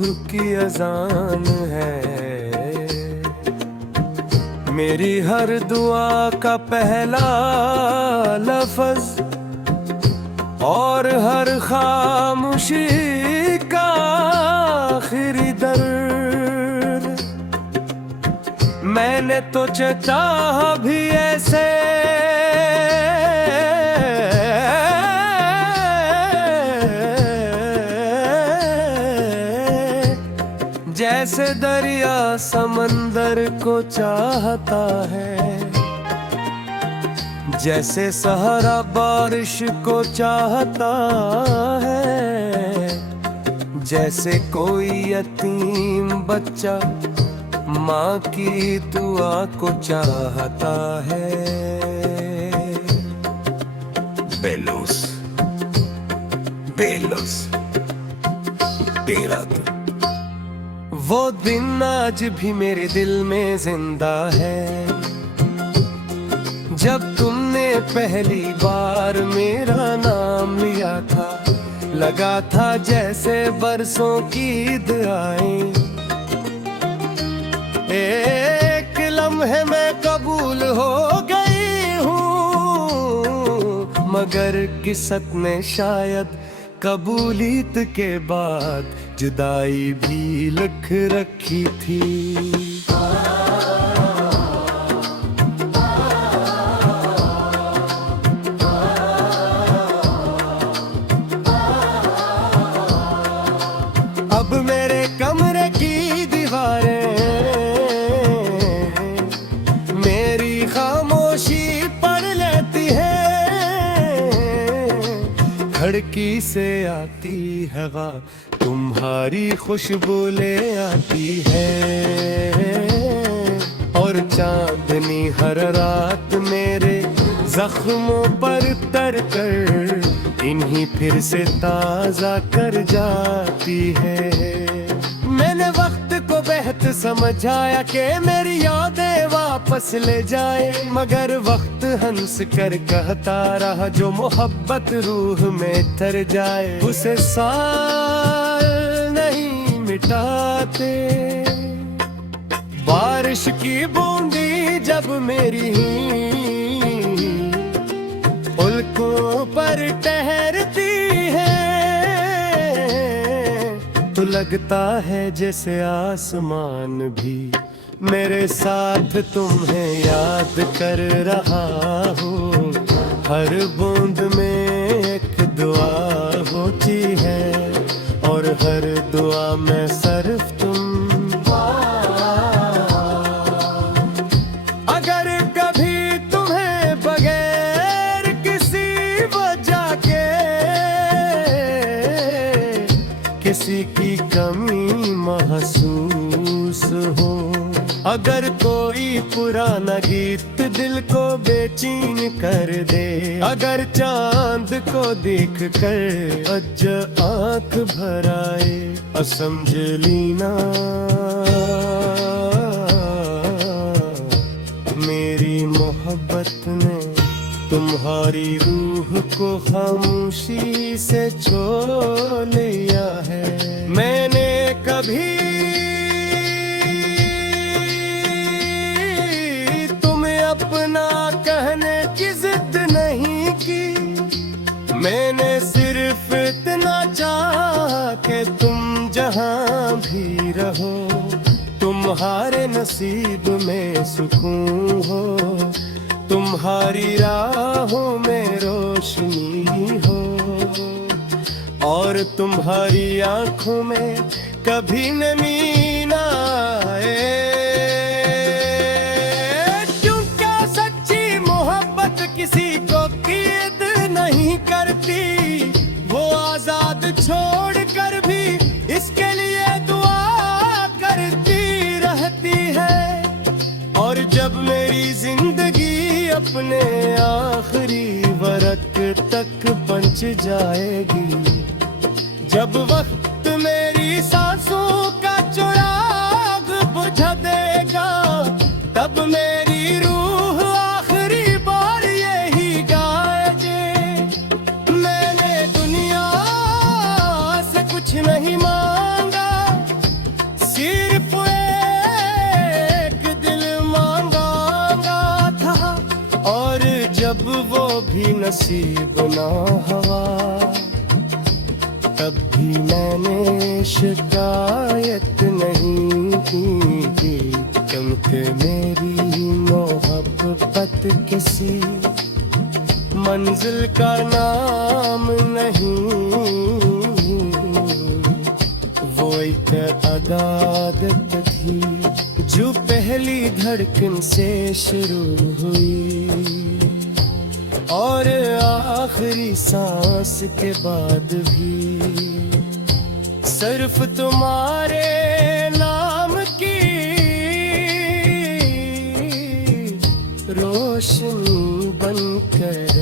रूह की अजान है। मेरी हर दुआ का पहला लफ्ज और हर खामोशी का आखिरी दर्द, मैंने तो चाहा भी ऐसे जैसे दरिया समंदर को चाहता है, जैसे सहारा बारिश को चाहता है, जैसे कोई यतीम बच्चा माँ की दुआ को चाहता है। बेलूस बेलूस तेरा तो वो दिन आज भी मेरे दिल में जिंदा है, जब तुमने पहली बार मेरा नाम लिया था। लगा था जैसे बरसों की ईद आए, एक लम्हे में कबूल हो गई हूँ, मगर किस्मत ने शायद कबूलियत के बाद जुदाई भी लिख रखी थी। अब मेरे कमरे की दीवारें मेरी खामोशी पढ़ लेती है, खिड़की से आती हवा तुम्हारी खुशबू ले आती है, और चांदनी हर रात मेरे जख्मों पर तर कर इन्हीं फिर से ताजा कर जाती है। मैंने वक्त को बेहद समझाया कि मेरी यादें वापस ले जाए, मगर वक्त हंस कर कहता रहा जो मोहब्बत रूह में तर जाए उसे साल नहीं मिटाते। बारिश की बूंदी जब मेरी पुलकों पर ठहरती है, तो लगता है जैसे आसमान भी मेरे साथ तुम्हें याद कर रहा हो। हर बूंद में एक दुआ होती है, और हर दुआ में सिर्फ तुम। अगर कभी तुम्हें बगैर किसी वजह के किसी की कमी महसूस हो, अगर कोई पुराना गीत दिल को बेचैन कर दे, अगर चांद को देख कर अज आंख भर आए, असमझ लीना मेरी मोहब्बत ने तुम्हारी रूह को खामोशी से छो लिया है। मैंने कभी अपना कहने की जिद नहीं की, मैंने सिर्फ इतना चाहा कि तुम जहां भी रहो, तुम्हारे नसीब में सुकून हो, तुम्हारी राहों में रोशनी हो, और तुम्हारी आंखों में कभी नमी ना आए। किसी को क़ैद नहीं करती, वो आजाद छोड़ कर भी इसके लिए दुआ करती रहती है। और जब मेरी जिंदगी अपने आखिरी वरक तक पहुंच जाएगी, जब वक्त मेरी सांसों का चिराग बुझा देगा, तब मेरी रूह आखिरी बार यही गाए। मैंने दुनिया से कुछ नहीं मांगा, जब वो भी नसीब ना हुआ, तब भी मैंने शिकायत नहीं की, क्योंकि मेरी मोहब्बत किसी मंजिल का नाम नहीं, वो एक आदत थी जो पहली धड़कन से शुरू हुई, और आखिरी सांस के बाद भी सिर्फ तुम्हारे नाम की रोशनी बनकर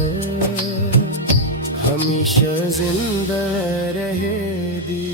हमेशा जिंदा रहेगी।